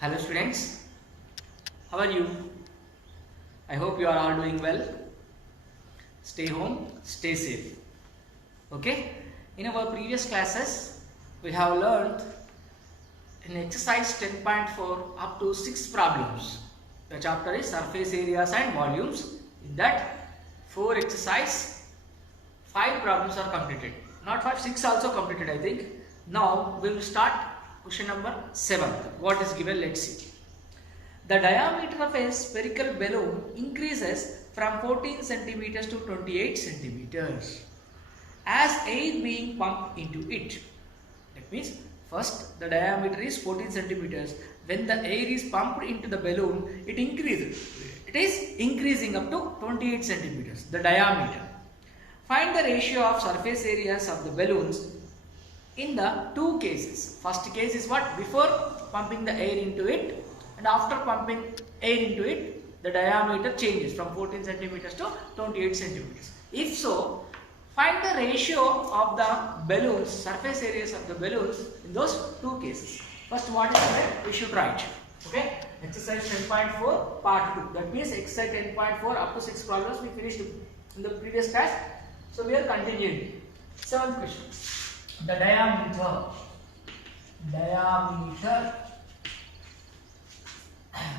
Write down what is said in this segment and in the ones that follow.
Hello students, how are you? I hope you are all doing well. Stay home, stay safe. Okay? In our previous classes, we have learned in exercise 10.4 up to 6 problems. The chapter is surface areas and volumes. In that 4 exercise, 5 problems are completed. Not 5, 6 also completed I think. Now we will start question number 7. What is given? Let's see. The diameter of a spherical balloon increases from 14 centimeters to 28 centimeters as air being pumped into it. That means first the diameter is 14 centimeters. When the air is pumped into the balloon, it increases. It is increasing up to 28 centimeters, the diameter. Find the ratio of surface areas of the balloons in the 2 cases. First case is what? Before pumping the air into it, and after pumping air into it, the diameter changes from 14 centimeters to 28 centimeters. If so, find the ratio of the balloons, surface areas of the balloons in those 2 cases. First, what is that? We should write. Okay? Exercise 10.4 part 2. That means exercise 10.4 up to 6 problems we finished in the previous class. So we are continuing. 7th question. The diameter.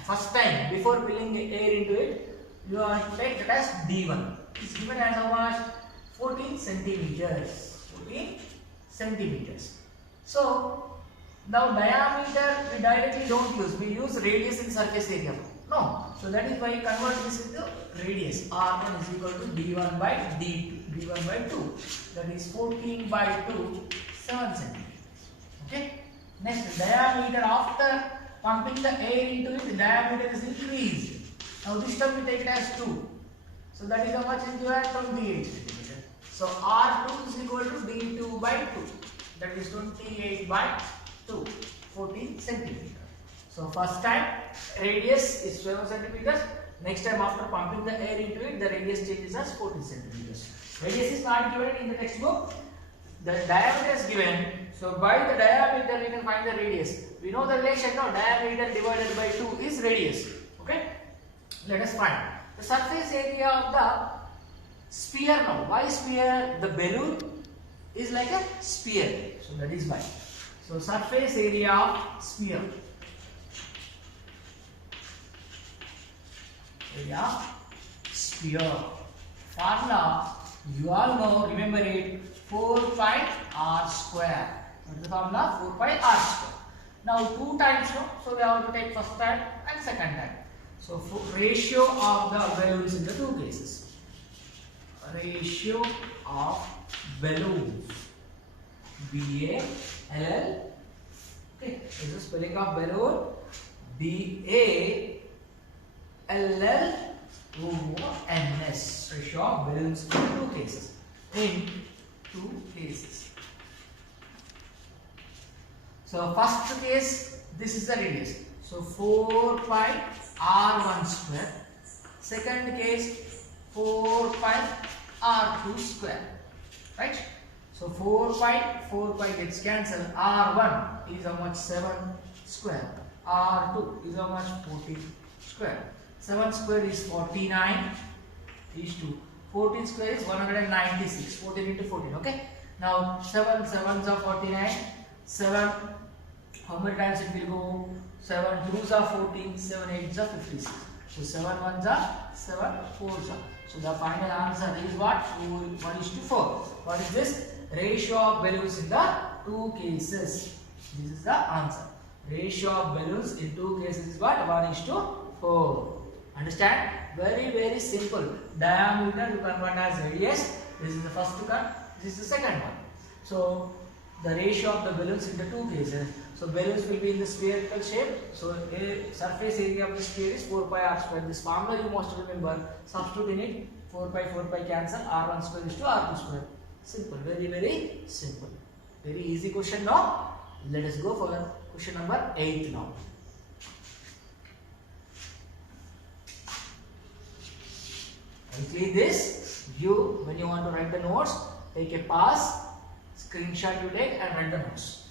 First time, before filling air into it, you are to take that as D1. It's given as how much? 14 centimeters. 14 centimeters. So, now diameter we directly don't use. We use radius in surface area. No. So that is why we convert this into radius. R1 is equal to D1 by D2. D1 by 2. That is 14 by 2, 7 centimeters. Okay. Next, diameter after pumping the air into it, the diameter is increased. Now this time we take it as 2. So that is how much is given? 28 centimeters. So R2 is equal to D2 by 2. That is 28 by 2, 14 centimeters. So first time radius is 7 centimeters. Next time after pumping the air into it, the radius changes as 14 centimeters. Radius is not given in the textbook. The diameter is given. So by the diameter we can find the radius. We know the relation, no? Diameter divided by 2 is radius. Okay? Let us find the surface area of the sphere now. Why sphere? The balloon is like a sphere. So that is why. So surface area of sphere. Area sphere. Formula you all know, remember it, 4 pi r square. What is the formula? 4 pi r square. Now 2 times, no? So we have to take first time and second time. So ratio of the balloons in the 2 cases. Ratio of balloons. B-A-L-L. Okay, this is the spelling of balloon. B-A-L-L. O-N-S. Ratio of balloons in 2 cases. In 2 cases. So first case, this is the radius. So 4 pi r1 square. Second case, 4 pi r2 square. Right? So 4 pi gets cancelled. R1 is how much? 7 square. R2 is how much? 14 square. 7 square is 49. These two. 14 square is 196. 14 into 14. Okay. Now 7 sevens are 49. 7. How many times it will go? 7 2s are 14. 7 8s are 56. So 7 1s are 7 4s are. So the final answer is what? 1:4. What is this? Ratio of balloons in the 2 cases. This is the answer. Ratio of balloons in 2 cases is what? 1:4. Understand? Very simple. Diameter you convert as radius. This is the first one. This is the second one. So the ratio of the balloons in the 2 cases. So balloons will be in the spherical shape. So surface area of the sphere is 4 pi r square. This formula you must remember. Substitute in it. 4 pi cancel. R1 square is to R2 square. Simple. Very simple. Very easy question now. Let us go for question number 8 now. Quickly this, when you want to write the notes, take a pause, screenshot you take and write the notes.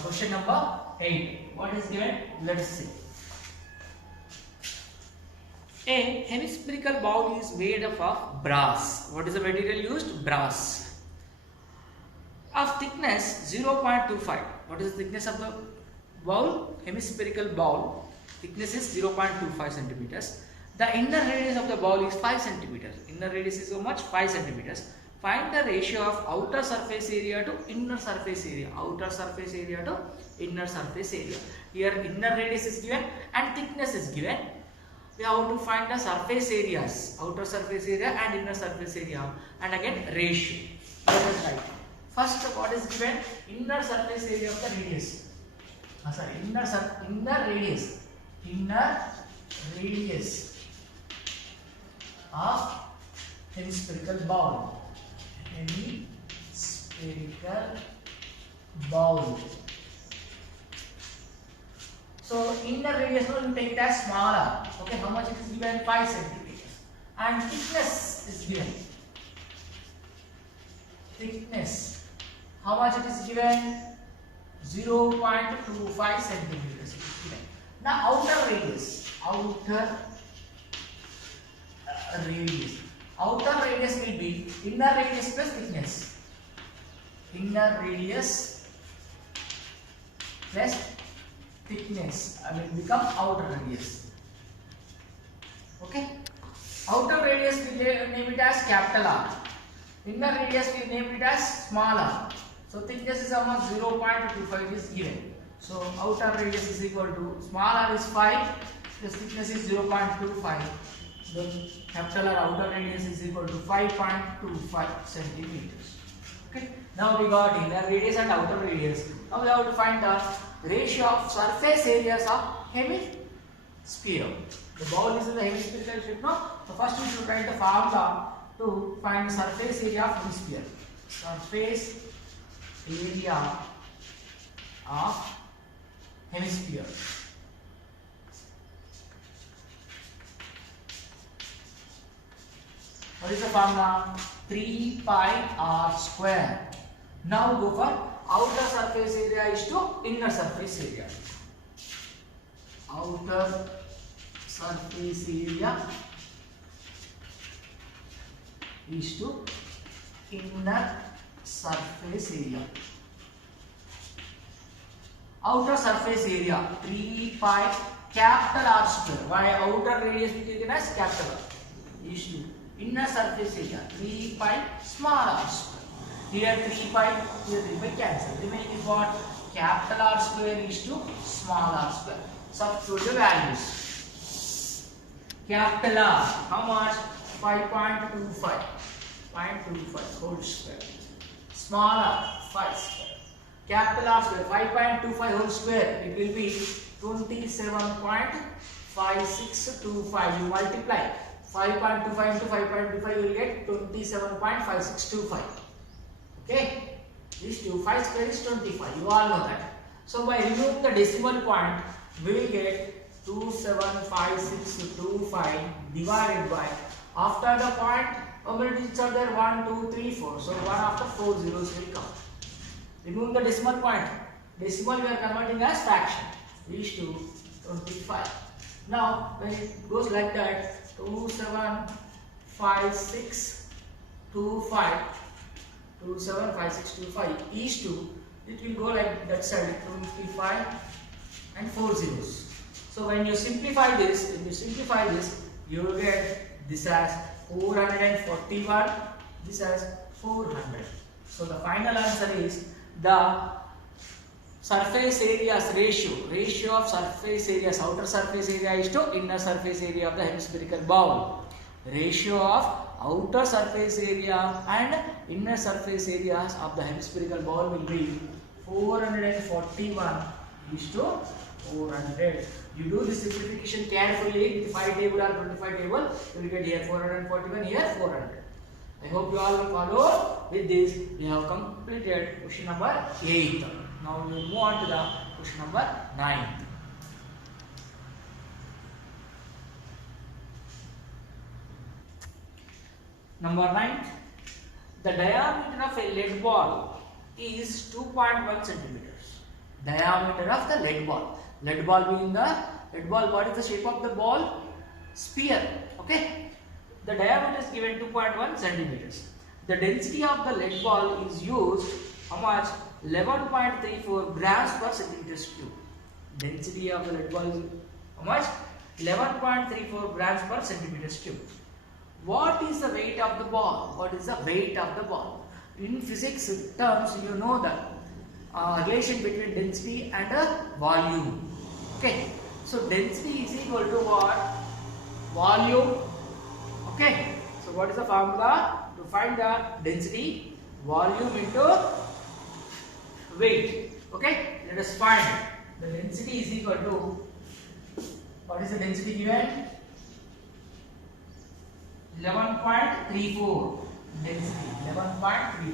Question number 8. What is given? Let us see. A hemispherical bowl is made up of brass. What is the material used? Brass. Of thickness 0.25. What is the thickness of the bowl? Hemispherical bowl. Thickness is 0.25 centimeters. The inner radius of the bowl is 5 centimeters. Inner radius is how much? 5 centimeters. Find the ratio of outer surface area to inner surface area. Outer surface area to inner surface area. Here inner radius is given and thickness is given. We have to find the surface areas, outer surface area and inner surface area, and again ratio. Let us write. First, what is given? Inner surface area of the radius. Inner radius of hemispherical bowl. Hemispherical bowl. So inner radius, we take it as smaller. Okay, how much it is given? 5 centimeters. And thickness is given. Thickness, how much it is given? 0.25 centimeters is given. Now outer radius. Outer radius will be inner radius plus thickness. Inner radius plus thickness will become outer radius. Okay. Outer radius we name it as capital R. Inner radius we name it as small r. So thickness is almost 0.25 is given. So outer radius is equal to small r is 5 plus thickness is 0.25. The capital R outer radius is equal to 5.25 centimeters. Okay. Now we got inner radius and outer radius. Now we have to find the ratio of surface areas of hemisphere. The bowl is in the hemispherical shape now. So first we should write the formula to find the surface area of hemisphere. Surface area of hemisphere. What is the formula? 3 pi r square. Now go for outer surface area is to inner surface area. Outer surface area is to inner surface area. Outer surface area 3 pi capital R square. Why outer radius we taken as capital R is to inner surface area 3 pi small r square. Here 3 pi, here 3 pi cancel. Remaining is what? Capital R square is to small r square. Substitute the values. Capital R, how much? 5.25. 0.25 whole square. Small r, 5 square. Capital R square, 5.25 whole square. It will be 27.5625. You multiply 5.25 into 5.25, you will get 27.5625. Okay, this 5 square is 25. You all know that. So by removing the decimal point, we will get 275625 divided by, after the point, how many digits are there? 1, 2, 3, 4. So 1 after 4 zeros will come. Remove the decimal point. Decimal we are converting as fraction. Is to 25. Now when it goes like that, 275625 is to, it will go like that side, 25 and 4 zeros. So when you simplify this, you will get this as 441, this as 400. So the final answer is the surface areas ratio of surface areas, outer surface area is to inner surface area of the hemispherical bowl. Ratio of outer surface area and inner surface areas of the hemispherical bowl will be 441 is to 400. You do this simplification carefully with 5 table or 25 table, you will get here 441, here 400. I hope you all will follow. With this, we have completed question number 8. Now we will move on to the question number 9. Number 9. The diameter of a lead ball is 2.1 centimeters. Diameter of the lead ball. Lead ball being the lead ball. What is the shape of the ball? Sphere. Okay. The diameter is given 2.1 centimeters. The density of the lead ball is used how much? 11.34 grams per centimeters cube. Density of the lead ball is how much? 11.34 grams per centimeters cube. What is the weight of the ball? What is the weight of the ball? In physics terms, you know the relation between density and volume. Okay. So density is equal to what? Volume. Okay. So what is the formula to find the density? Volume into weight. Okay. Let us find the density is equal to, what is the density given? 11.34. Density 11.34.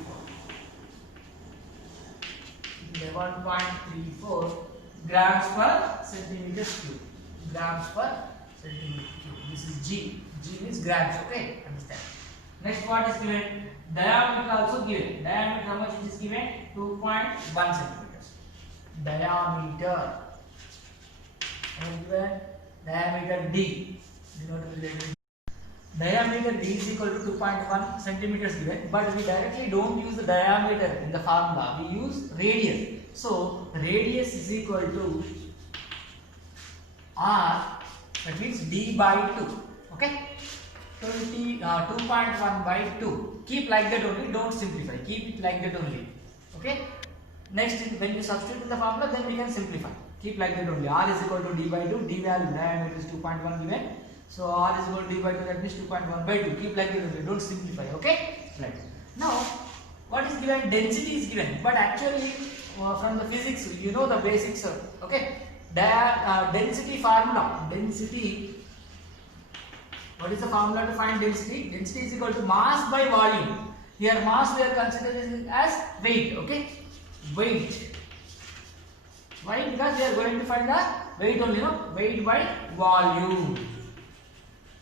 11.34 grams per centimeter cube. Grams per centimeter cube. This is G. G means grams. Okay, understand. Next, what is given? Diameter also given. Diameter, how much is given? 2.1 centimeters. Diameter. Given diameter D. Diameter D is equal to 2.1 centimeters given, but we directly don't use the diameter in the formula. We use radius. So radius is equal to R. That means D by 2. Okay. 2.1 by 2. Keep like that only. Don't simplify. Keep it like that only. Okay. Next, when you substitute in the formula, then we can simplify. Keep like that only. R is equal to D by 2. D value diameter is 2.1 given. So R is equal to D by 2, that means 2.1 by 2. Keep like that only. Don't simplify. Okay. Right. Now, what is given? Density is given. But actually, from the physics, you know the basics. Okay. Density formula. Density. What is the formula to find density? Density is equal to mass by volume. Here mass we are considering as weight. Okay. Weight. Why? Because we are going to find the weight only. No? Weight by volume.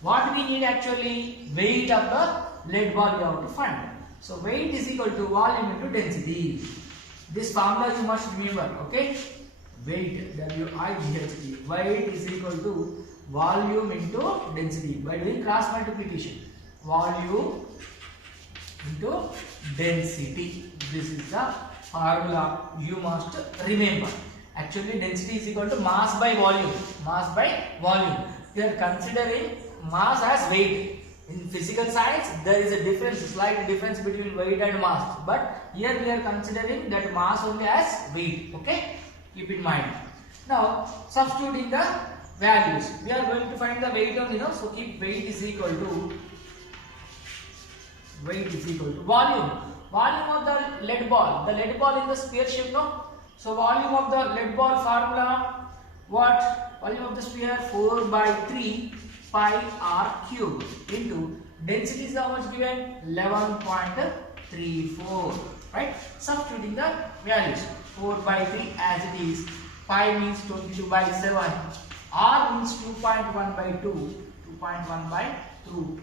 What we need actually? Weight of the lead ball we have to find. So weight is equal to volume into density. This formula you must remember. Okay. Weight, W-I-G-H-T. Weight is equal to volume into density by doing cross multiplication. Volume into density. This is the formula you must remember. Actually, density is equal to mass by volume. Mass by volume. We are considering mass as weight. In physical science, there is a difference, slight difference between weight and mass. But here we are considering that mass only as weight. Okay? Keep in mind. Now, substituting the values. We are going to find the weight only, so keep weight is equal to volume. Volume of the lead ball. The lead ball in the sphere shape, no? So volume of the lead ball formula, what? Volume of the sphere 4 by 3 pi r cube into density is how much given? 11.34. Right? Substituting the values. 4 by 3 as it is. Pi means 22 by 7. R means 2.1 by 2. 2.1 by 2.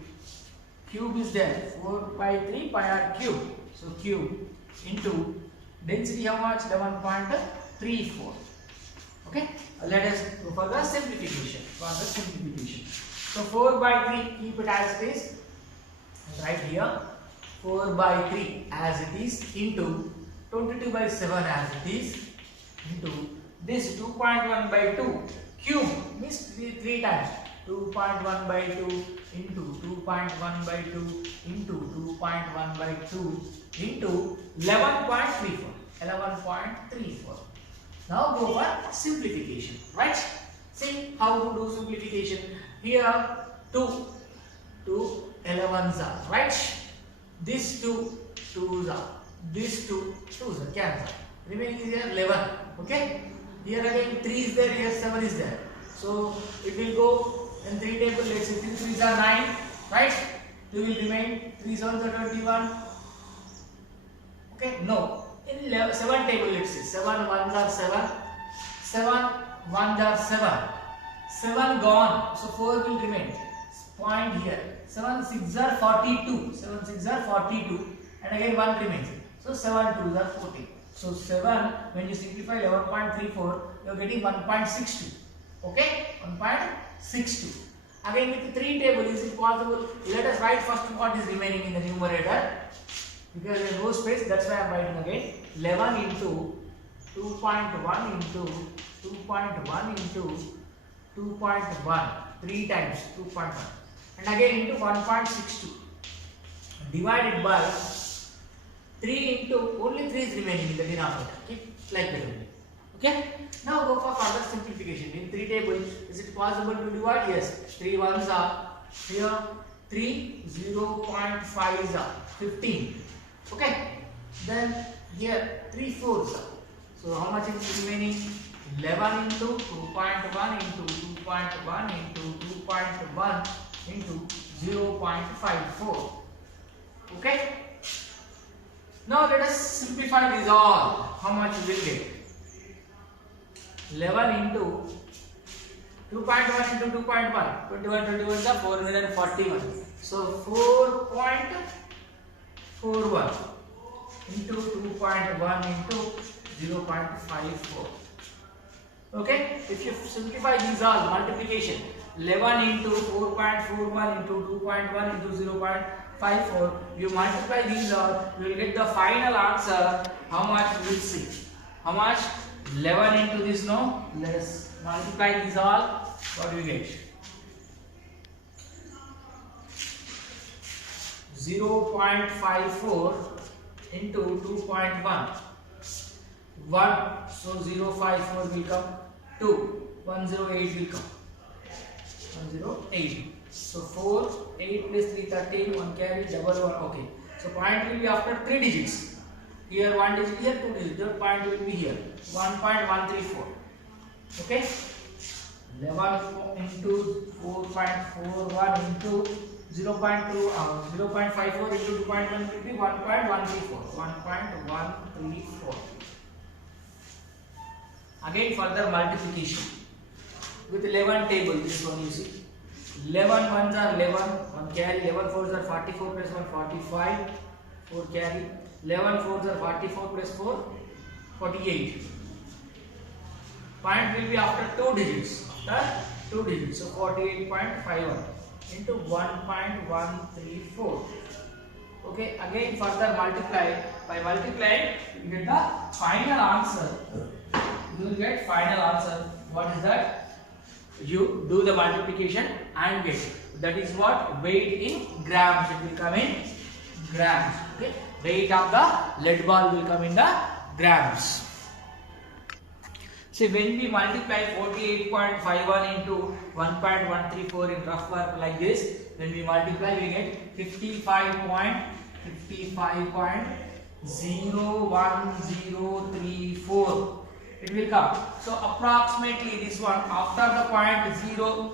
Cube is there. 4 by 3 pi r cube. So cube into density how much? 11.34. Okay. Let us go for the simplification. So 4 by 3, keep it as it is. Right here. 4 by 3 as it is into 22 by 7 as it is into this 2.1 by 2 cube means 3 times. 2.1 by 2 into 2.1 by 2 into 2.1 by 2 into 11.34. 11.34. Now go for simplification. Right? See how to do simplification. Here 2 11s are. Right? This 2 2s are. This 2 2s are. Cancel. Remaining is here 11. Okay? Here again 3 is there. Here 7 is there. So it will go in 3 table. Let's say 3 3s are 9. Right? 2 will remain. 3 7s are 21. Okay? No. In 7 table, let's say 7 1s are 7. 7 1s are 7. 7 gone. So 4 will remain. Point here. 7 6s are 42. 7 6s are 42. And again 1 remains. So 7 2s are 14. So 7, when you simplify 11.34, you are getting 1.62. Okay, 1.62. Again with 3 table, is it possible? Let us write first what is remaining in the numerator. Because there is no space, that's why I am writing again. 11 into 2.1 into 2.1 into 2.1, 3 times 2.1, and again into 1.62 divided by 3 into, only 3 is remaining in the denominator. Keep like that only. Okay. Now go for further simplification. In 3 table, is it possible to divide? Yes. 3 ones are here. 3 0.5s are 15. Okay. Then here 3 fours are. So how much is remaining? 11 into 2.1 into 2.1 into 2.1 into 0.54. Okay. Now let us simplify this all. How much we will get? 11 into 2.1 into 2.1. 21 21 is 441. So 4.41 into 2.1 into 0.54. Okay, if you simplify these all, multiplication 11 into 4.41 into 2.1 into 0.54, you multiply these all, you will get the final answer. How much we will see? How much? 11 into this, no? Let us multiply these all. What do we get? 0.54 into 2.1. 1, so 054 will come. 2, 108 will come. 108. So 4, 8 plus 3, 13, 1 carry, double 1. Okay. So point will be after 3 digits. Here 1 digit, here 2 digits. The point will be here. 1.134. Okay. 11 into 4.41 into 0.2, 0.54 into 2.1 will be 1.134. 1.134. Again further multiplication with 11 table. This one you see. 11 ones are 11, 1 carry. 11 fours are 44 plus 1, 45. 4 carry. 11 fours are 44 plus 4, 48. Point will be after 2 digits. After 2 digits. So 48.51 into 1.134. Okay. Again further multiply. By multiplying, you get the final answer. You will get final answer. What is that? You do the multiplication and get it. That is what? Weight in grams. It will come in grams. Okay. Weight of the lead ball will come in the grams. See, when we multiply 48.51 into 1.134 in rough work like this, when we multiply, we get 55.01034. It will come. So approximately this one, after the point 0,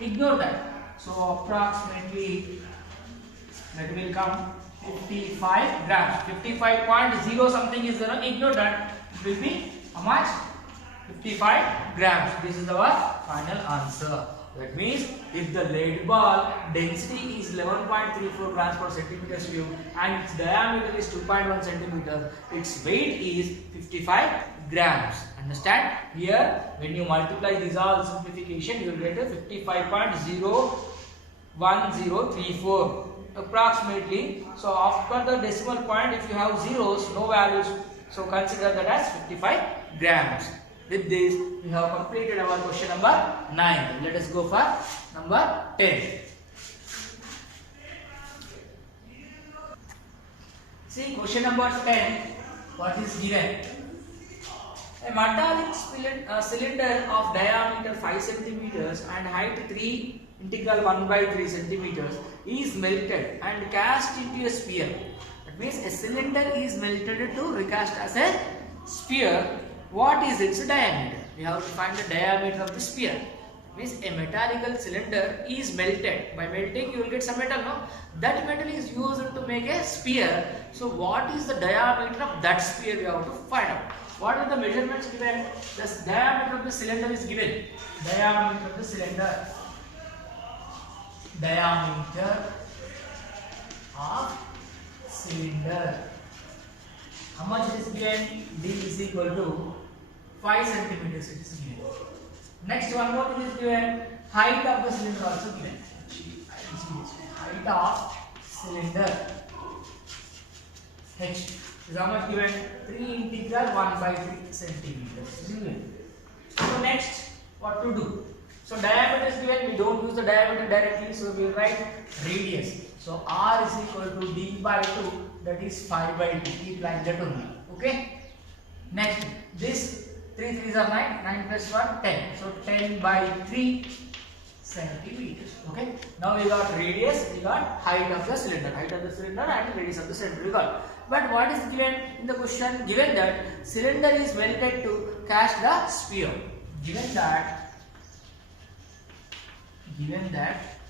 ignore that. So approximately that will come 55 grams. 55.0 something is there. Ignore that. It will be how much? 55 grams. This is our final answer. That means if the lead ball density is 11.34 grams per centimeter cube and its diameter is 2.1 centimeter, its weight is 55 grams. Understand? Here when you multiply these all simplification, you will get a 55.01034 approximately. So after the decimal point, if you have zeros, no values, so consider that as 55 grams. With this, we have completed our question number 9. Let us go for number 10. See, question number 10. What is given? A metallic cylinder of diameter 5 centimeters and height 3 integral 1 by 3 centimeters is melted and cast into a sphere. That means a cylinder is melted to recast as a sphere. What is its diameter? We have to find the diameter of the sphere. That means a metallical cylinder is melted. By melting, you will get some metal, no? That metal is used to make a sphere. So what is the diameter of that sphere? We have to find out. What are the measurements given? The diameter of the cylinder is given. Diameter of the cylinder. Diameter of cylinder. How much it is given? D is equal to 5 centimeters. It is given. Next one more thing is given. Height of the cylinder also given. Height of cylinder H is how much given? 3 integral 1 by 3 centimeters. So next, what to do? So diameter is given. We don't use the diameter directly, so we will write radius. So R is equal to D by 2. That is 5 by 2. Keep like that only. Okay. Next, this 3 3s are 9. 9 plus 1 10. So 10 by 3 centimeters. Okay. Now we got radius. We got height of the cylinder. Height of the cylinder and radius of the cylinder. We got. But what is given in the question? Given that cylinder is welded to catch the sphere. Given that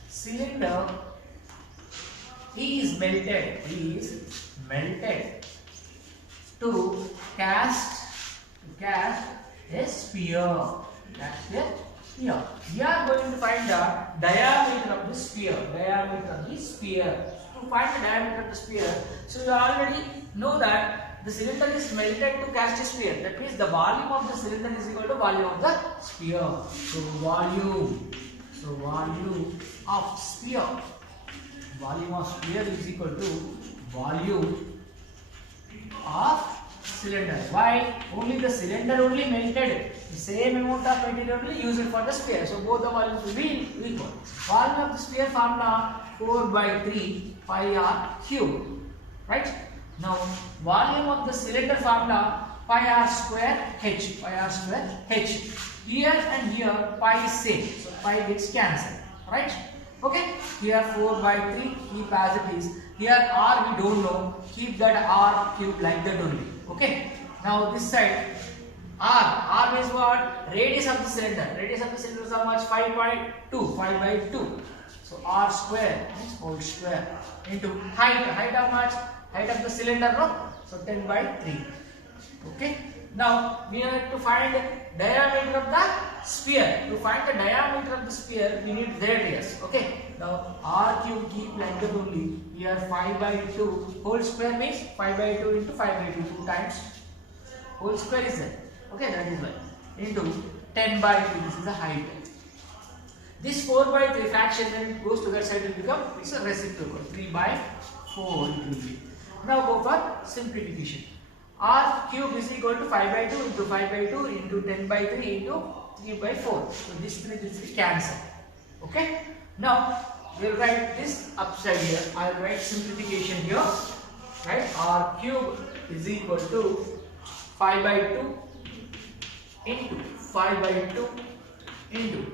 cylinder is melted to cast a sphere. We are going to find the diameter of the sphere. To find the diameter of the sphere, so you already know that the cylinder is melted to cast a sphere. That means the volume of the cylinder is equal to volume of the sphere. So volume of sphere. Volume of sphere is equal to volume of cylinder. Why? Only the cylinder only melted. The same amount of material only used for the sphere. So both the volumes will be equal. Volume of the sphere formula 4 by 3 pi r cube. Right? Now volume of the cylinder formula pi r square h. Here and here pi is same. So pi gets cancelled. Right? Okay. Here 4 by 3 keep as it is. Here r we don't know. Keep that r cube like that only. Okay. Now this side r means what? Radius of the cylinder. Radius of the cylinder is how much? 5 by 2. So r square means whole square into height. Height of much? Height of the cylinder, no? So 10 by 3. Okay. Now we have to find diameter of the sphere. To find the diameter of the sphere, we need radius. Okay. Now r cube keep like that only. Here 5 by 2 whole square means 5 by 2 into 5 by 2 2 times. Whole square is there. Okay, that is why. Into 10 by 3. This is the height. This 4 by 3 fraction when it goes to that side will become it's a reciprocal. 3 by 4 it will be. Now go for simplification. R cube is equal to 5 by 2 into 5 by 2 into 10 by 3 into 3 by 4. So this 3 will cancel. Okay. Now we will write this upside here. I will write simplification here. Right. R cube is equal to 5 by 2 into 5 by 2 into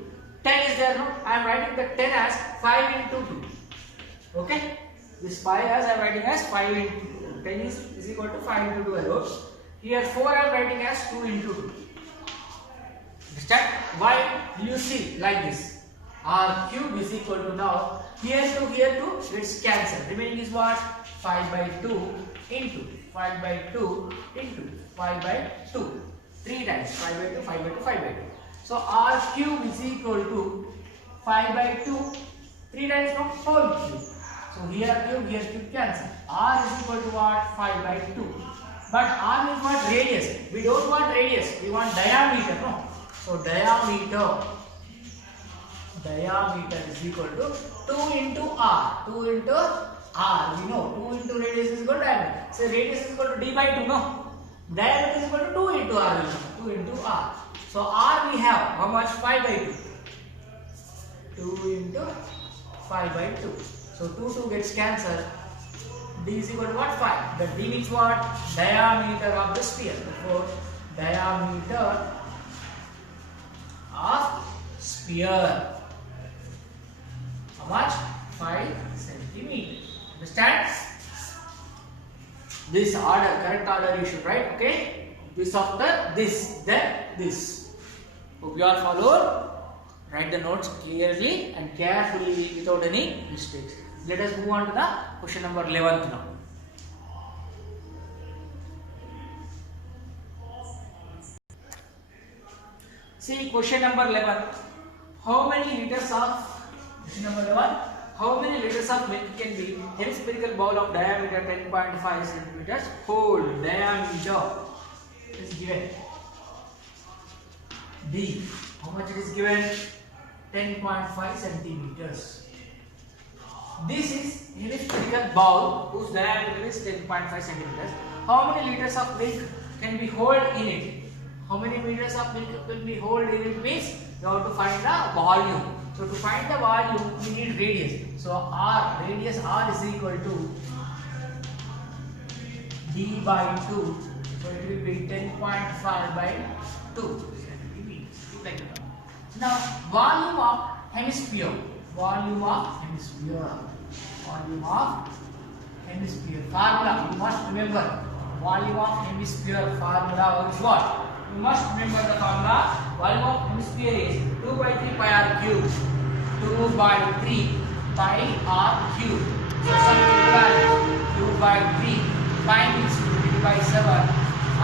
10 is there, no? I am writing the 10 as 5 into 2. Okay? This 5 as I am writing as 5 into 2. 10 is equal to 5 into 2 alone. Here 4 I am writing as 2 into 2. Understand? Why you see like this? R cube is equal to now here to let's cancel. Remaining is what? 5 by 2 into 5 by 2 into 5 by 2. 3 times 5 by 2, 5 by 2, 5 by 2. So R cube is equal to 5 by 2, 3 times no whole cube. So here cube cancel. R is equal to what? 5 by 2. But R is what? Radius. We don't want radius. We want diameter. No. So diameter is equal to 2 into R. 2 into R. We know 2 into radius is equal to diameter. So radius is equal to D by 2. No. Diameter is equal to 2 into R. 2 into R. So R we have how much? 5 by 2. 2 into 5 by 2. So 2 gets cancelled. D is equal to what? 5. The D means what? Diameter of the sphere. Therefore, diameter of sphere. How much? 5 centimeters. Understand? This order, correct order you should write. Okay? This after this, then this. Hope you all followed. Write the notes clearly and carefully without any mistakes. Let us move on to the question number 11 now. See question number 11. How many liters of question number 11? how many liters of milk can be hemispherical bowl of diameter 10.5 centimeters hold? Diameter is given. D. How much it is given? 10.5 centimeters. This is hemispherical bowl whose diameter is 10.5 centimeters. How many liters of milk can be held in it? How many liters of milk will be held in it means you have to find the volume. So to find the volume, we need radius. So R, radius R is equal to D by 2. So it will be 10.5 by 2. Now volume of hemisphere. Volume of hemisphere. Volume of hemisphere. Formula you must remember. Volume of hemisphere formula is what? You must remember the formula. Volume of hemisphere is 2 by 3 pi r cube. 2 by 3 pi r cube. So substitute the value. 2 by 3. Pi means 2 by 7.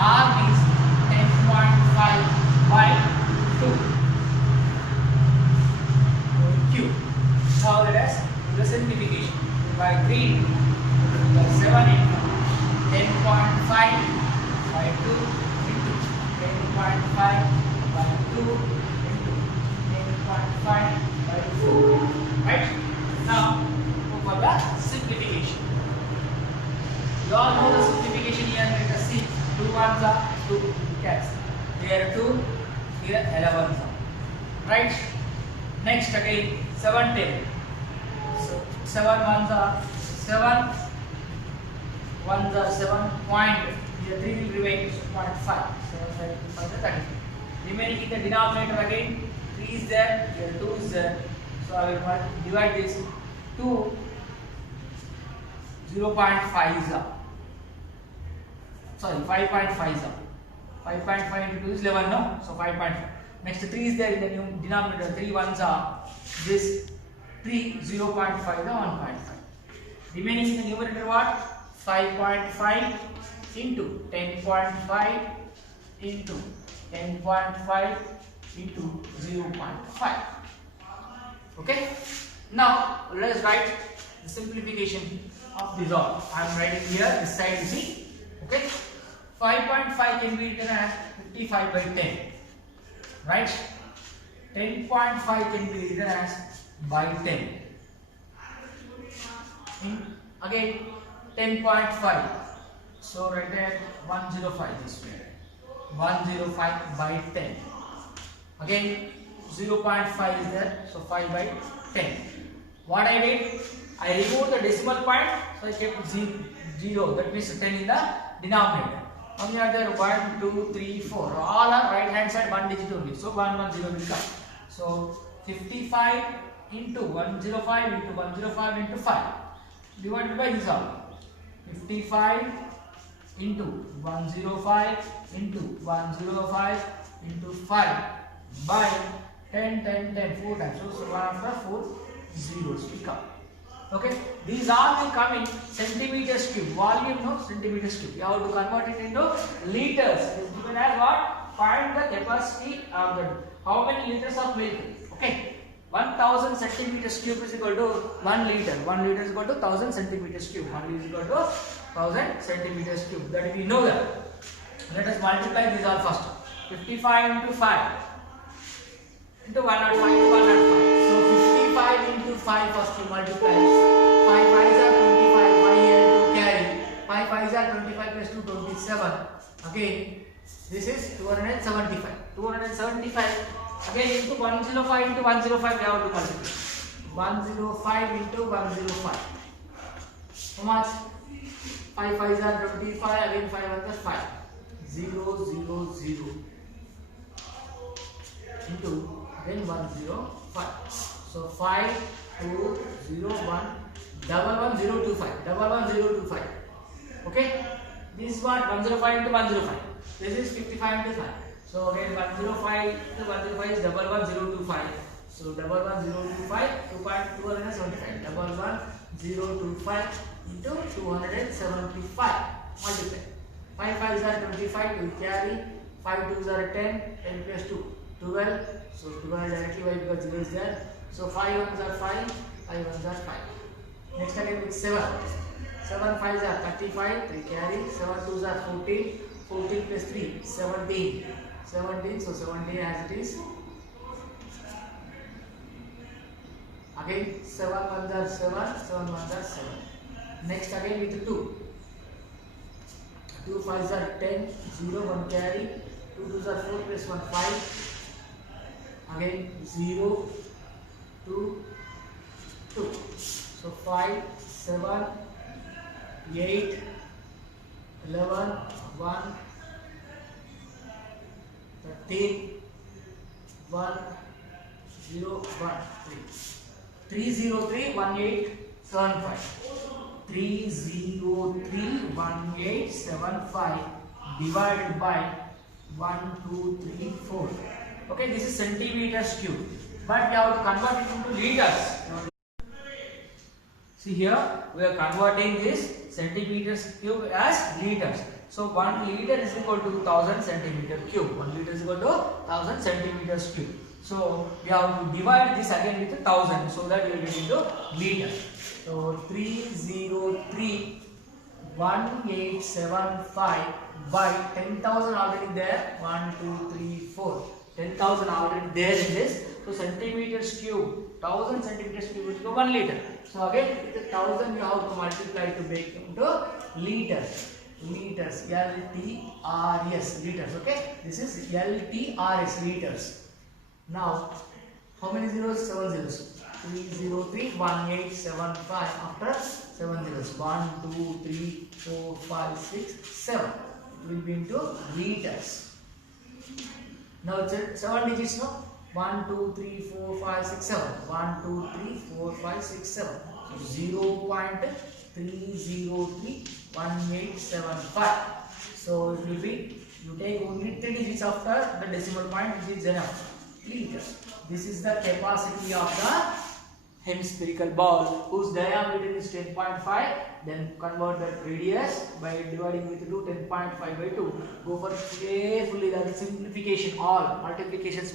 R means 10.5 by 2. Cube. Now let us do the simplification. 2 by 3 by 7 into 10.5 by 2 into 10.5 by 2 into 10.5 by 4. Right? Now go for the simplification. You all know the simplification here. Let us see. 2 ones are 2 cats. Here 2, here 11 are. Right? Next again 7 10. So 7 ones are 7. 1s are 7 point. Here 3 will remain 0.5. 7 5 is 30. Remaining in the denominator again 3 is there. Here 2 is there. So I will divide this 2 0.5 is up. Sorry 5.5 is up. 5.5 into 2 is 11 no? So 5.5. Next 3 is there in the denominator. 3 ones are this 3 0.5 is 1.5. Remaining in the numerator what? 5.5 into 10.5 into 10.5 into 0.5. Okay. Now let us write the simplification of this all. I am writing here this side you see. Okay. 5.5 can be written as 55 by 10. Right? 10.5 can be written as by 10. Again 10.5. So write it 105 this way. 105 by 10. Again 0.5 is there. So 5 by 10. What I did? I removed the decimal point. So I kept 0. That means 10 in the denominator. How many are there? 1, 2, 3, 4. All are right hand side 1 digit only. So 110 will come. So 55 into 105 into 105 into 5 divided by this all. 55 into 105 into 105 into 5 by 10, 10, 10, 4 times. So 1 after 4 zeros will come. Okay, these all will come in centimeters cube. Volume no centimeters cube. You have to convert it into liters. It is given as what? Find the capacity of the how many liters of milk. Okay, 1000 centimeters cube is equal to 1 liter. 1 liter is equal to 1000 centimeters cube. 1 liter is equal to 1000 centimeters cube. That we know that. Let us multiply these all first. 55 into 5 into 105 into 105. So 55 into 5 first you multiply. 5 5s are 25. 5 here to carry. 5 5s are 25 plus 2 27. Again this is 275. 275. Again into 105 into 105 we have to multiply. 105 into 105. How much? 5 5s are 25. Again 5 ones are 5. 0 0 0 into then 105. So 5 2 0 1 double 1 0 2 5 double 1 0 2 5. Okay, this is what 105 into 105. This is 55 into 5. So again 105 into 105 is double 1 0 2 5. So double 1 0 2 5 2.275 double 1 0 2 5 into 275 multiply. 5 5s are 25. We carry 5 2s are 10. 10 plus 2 12. So 12 directly y because 0 is there. So 5 1s are 5. 5 ones are 5. Next again with 7. 7 5s are 35, 3 carry. 7 2s are 14. 14 plus 3, 17. 17, so 17 as it is. Again 7 ones are 7, 7 ones are 7. Next again with 2. 2 5s are 10, 0 1 carry. 2 2s are 4 plus 1 5. Again 0 2 2. So 5 7 8 11 1 13 1 0 1 3 303 1875. 303 1875 divided by 1 2 3 4. Okay, this is centimeters cube, but we have to convert it into liters. See here, we are converting this centimeters cube as liters. So 1 liter is equal to 1000 centimeter cube. 1 liter is equal to 1000 centimeters cube. So we have to divide this again with 1000, so that we will get into liter. So 303 1875 by 10,000 already there. 1 2 3 4. 10,000 already there in this. So centimeters cube, 1000 centimeters cube is 1 liter. So again with 1000 you have to multiply to make into liters. Liters, LTRS, liters. Okay, this is LTRS, liters. Now how many zeros? 7 zeros. 303 1875 after 7 zeros. 1 2 3 4 5 6 7. It will be into liters. Now it's 7 digits, no? 1 2 3 4 5 6 7. 1 2 3 4 5 6 7. So 0.303 1875. So it will be, you take only 3 digits after the decimal point, which is enough. Liters. This is the capacity of the hemispherical ball whose diameter is 10.5. Then convert that radius by dividing with 2, 10.5 by 2. Go for carefully the simplification, all multiplications.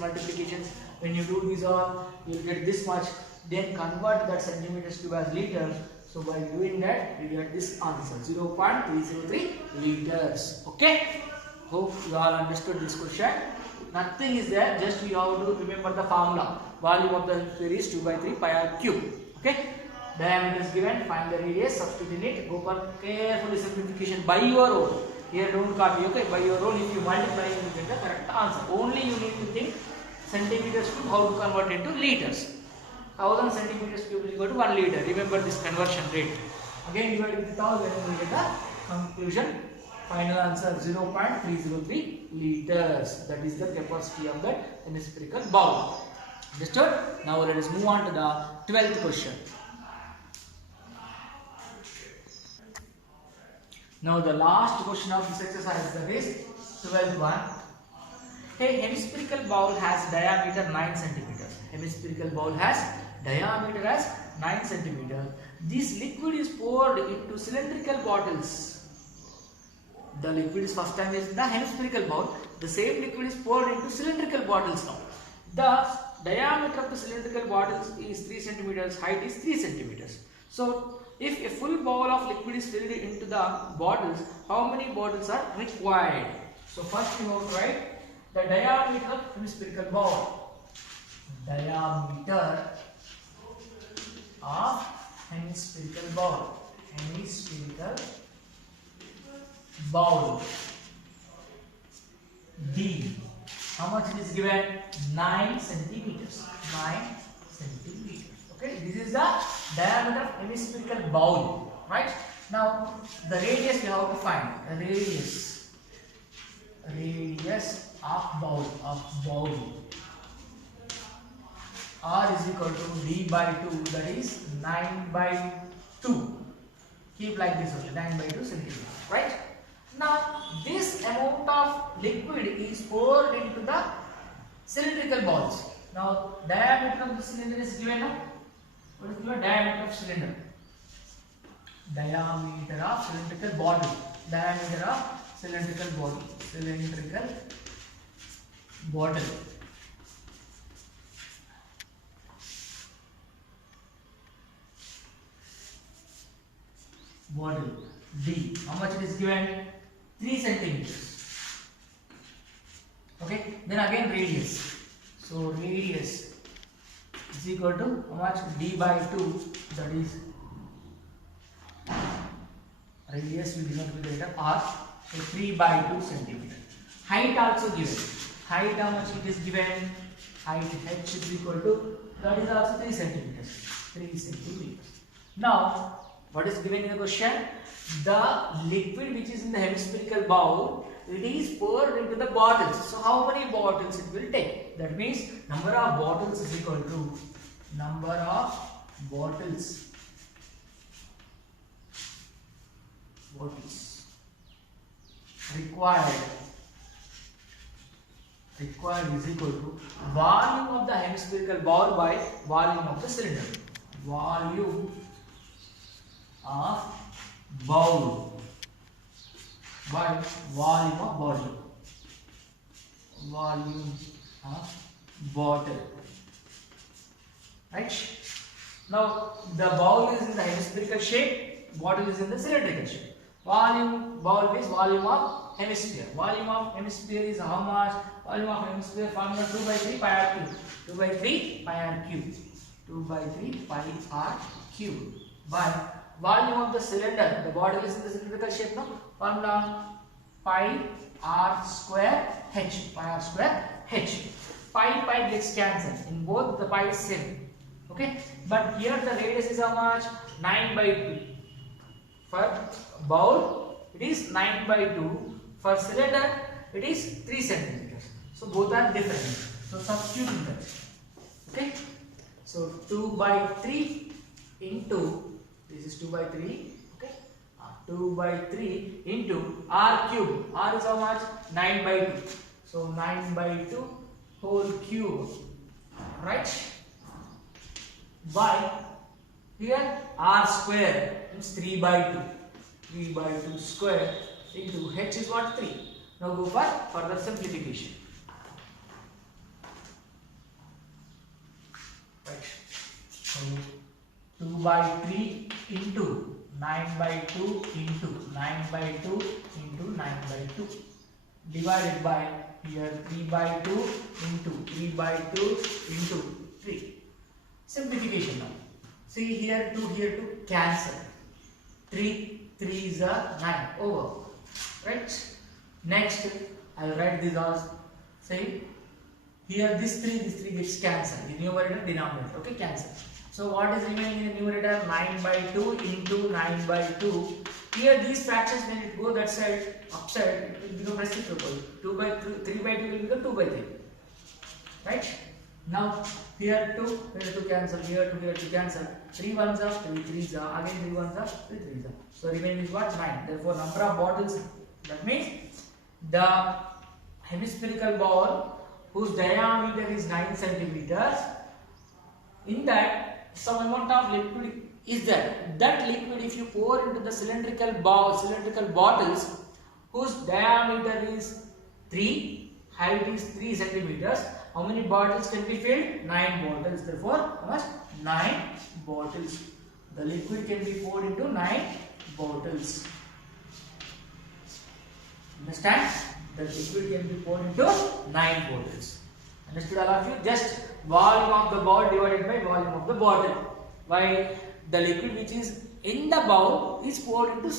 When you do this all, you will get this much. Then convert that centimeters cube as liters. So by doing that, we get this answer, 0.303 liters. Okay. Hope you all understood this question. Nothing is there, just we have to remember the formula. Volume of the sphere is 2 by 3 pi r cube. Okay. Diameter is given, find the radius, substitute in it. Go for carefully simplification by your own. Here don't copy, okay? By your own, if you multiply, you will get the correct answer. Only you need to think centimeters cube, how to convert into liters. 1000 centimeters cube is equal to 1 liter. Remember this conversion rate. Again divide with 1000 and you will get the conclusion. Final answer 0.303 liters. That is the capacity of that hemispherical ball. Understood? Now let us move on to the 12th question. Now the last question of this exercise, that is 12th one. A hemispherical ball has diameter 9 centimeters. Hemispherical ball has diameter as 9 centimeters. This liquid is poured into cylindrical bottles. The liquid is first time is in the hemispherical bowl. The same liquid is poured into cylindrical bottles now. The diameter of the cylindrical bottles is 3 centimeters, height is 3 centimeters. So if a full bowl of liquid is filled into the bottles, how many bottles are required? So first you have to write the diameter of hemispherical bowl. Diameter of hemispherical bowl. Hemispherical bowl. D. How much it is given? 9 centimeters. 9 centimeters. Okay, this is the diameter of hemispherical bowl. Right? Now the radius we have to find. The radius of bowl. R is equal to D by 2, that is 9 by 2. Keep like this only, 9 by 2 centimeters. Right? Now this amount of liquid is poured into the cylindrical balls. Now diameter of the cylinder is given now. What is given? Diameter of cylinder. Diameter of cylindrical body. Diameter of cylindrical body. Cylindrical bottle. bottle. D. How much it is given? 3 centimeters. Okay. Then again radius. So radius is equal to how much? D by 2. That is radius will denote with the letter R. So 3 by 2 centimeter. Height also given. Height how much it is given? Height h is equal to, that is also 3 centimeters. 3 centimeters. Now, what is given in the question? The liquid which is in the hemispherical bowl, it is poured into the bottles. So, how many bottles it will take? That means number of bottles is equal to number of bottles required is equal to volume of the hemispherical bowl by volume of the cylinder. Volume of bowl by volume of bottle. Volume of bottle. Right? Now the bowl is in the hemispherical shape, bottle is in the cylindrical shape. Volume, bowl is volume of hemisphere. Volume of hemisphere is how much? Volume of hemisphere formula 2 by 3 pi r cube. 2 by 3 pi r cube. 2 by 3 pi r cube by volume of the cylinder. The bottle is in the cylindrical shape, no? Formula pi r square h. Pi r square h. Pi gets cancelled. In both the pi is same. Okay? But here the radius is how much? 9 by 2. For bowl, it is 9 by 2. For cylinder, it is 3 centimeters. So both are different. So substituting that. Okay. So 2 by 3 into, this is 2 by 3. Okay. 2 by 3 into r cube. R is how much? 9 by 2. So 9 by 2 whole cube. Right. By here r square means 3 by 2. 3 by 2 square into h is what? 3. Now go for further simplification. Right. So 2 by 3 into 9 by 2 into 9 by 2 into 9 by 2 divided by here 3 by 2 into 3 by 2 into 3. Simplification now. See here 2 cancel. 3 is a 9 over. Right? Next, I will write this as, say, here this 3 gets cancelled. The numerator, denominator. Okay, cancel. So what is remaining in the numerator? 9 by 2 into 9 by 2. Here these fractions, when it go that side, upside, it will become reciprocal. 2 by 3 by 2 will become 2 by 3. Right? Now here 2 cancel, here 2 cancel. 3 ones are 3 threes are, again 3 ones are 3 threes are. So remaining is what? 9. Therefore number of bottles, that means the hemispherical ball whose diameter is 9 centimeters, in that some amount of liquid is there. That liquid, if you pour into the cylindrical bottles whose diameter is 3, height is 3 centimeters, how many bottles can be filled? 9 bottles. Therefore, how much? 9 bottles. The liquid can be poured into 9 bottles. Understand? The liquid can be poured into 9 bottles. Understood all of you? Just volume of the bowl divided by volume of the bottle. Why? The liquid which is in the bowl is poured into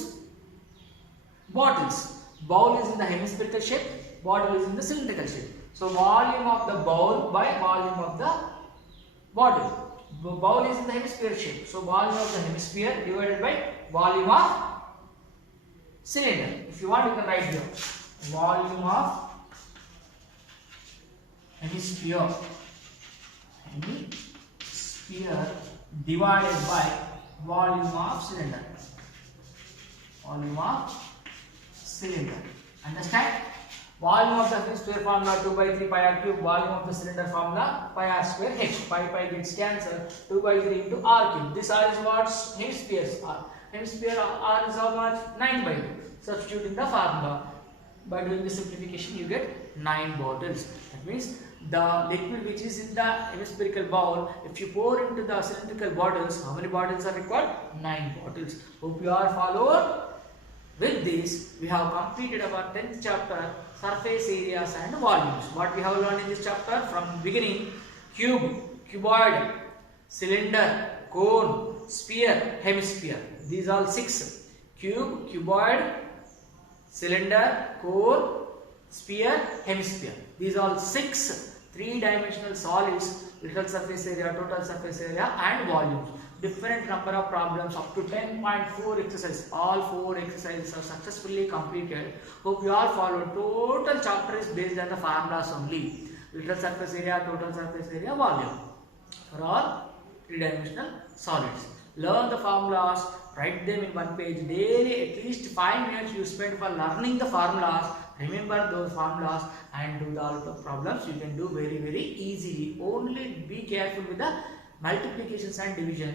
bottles. Bowl is in the hemispherical shape, bottle is in the cylindrical shape. So volume of the bowl by volume of the bottle. The bowl is in the hemisphere shape. So volume of the hemisphere divided by volume of cylinder. If you want, you can write here. Volume of hemisphere. Hemisphere divided by volume of cylinder. Volume of cylinder. Understand? Volume of the hemisphere formula 2 by 3 pi r cube. Volume of the cylinder formula pi r square h. Pi gets cancelled. 2 by 3 into r cube. This r is what hemispheres are. Hemisphere r is how much? 9 by 2. Substituting the formula. By doing the simplification, you get 9 bottles. That means the liquid which is in the hemispherical bowl, if you pour into the cylindrical bottles, how many bottles are required? 9 bottles. Hope you are followed. With this, we have completed our 10th chapter, surface areas and volumes. What we have learned in this chapter from beginning: cube, cuboid, cylinder, cone, sphere, hemisphere. These are 6. Cube, cuboid, cylinder, cone, sphere, hemisphere. These are 6 3-dimensional solids: literal surface area, total surface area and volumes. Different number of problems up to 10.4 exercises. All 4 exercises are successfully completed. Hope you all followed. Total chapter is based on the formulas only: literal surface area, total surface area, volume for all 3-dimensional solids. Learn the formulas, write them in one page daily. At least 5 minutes you spend for learning the formulas. Remember those formulas and do all the problems. You can do very easily. Only be careful with the multiplications and division.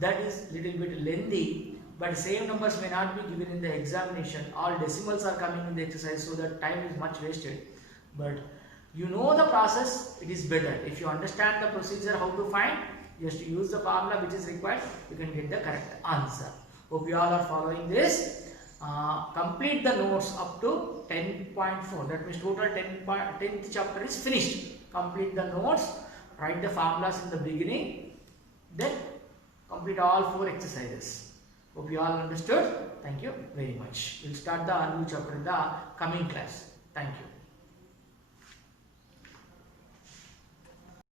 That is little bit lengthy, but same numbers may not be given in the examination. All decimals are coming in the exercise, so that time is much wasted. But you know the process, it is better. If you understand the procedure how to find, just use the formula which is required, you can get the correct answer. Hope you all are following this. Complete the notes up to 10.4. That means total 10th chapter is finished. Complete the notes, write the formulas in the beginning, then complete all 4 exercises. Hope you all understood. Thank you very much. We'll start the new chapter in the coming class. Thank you.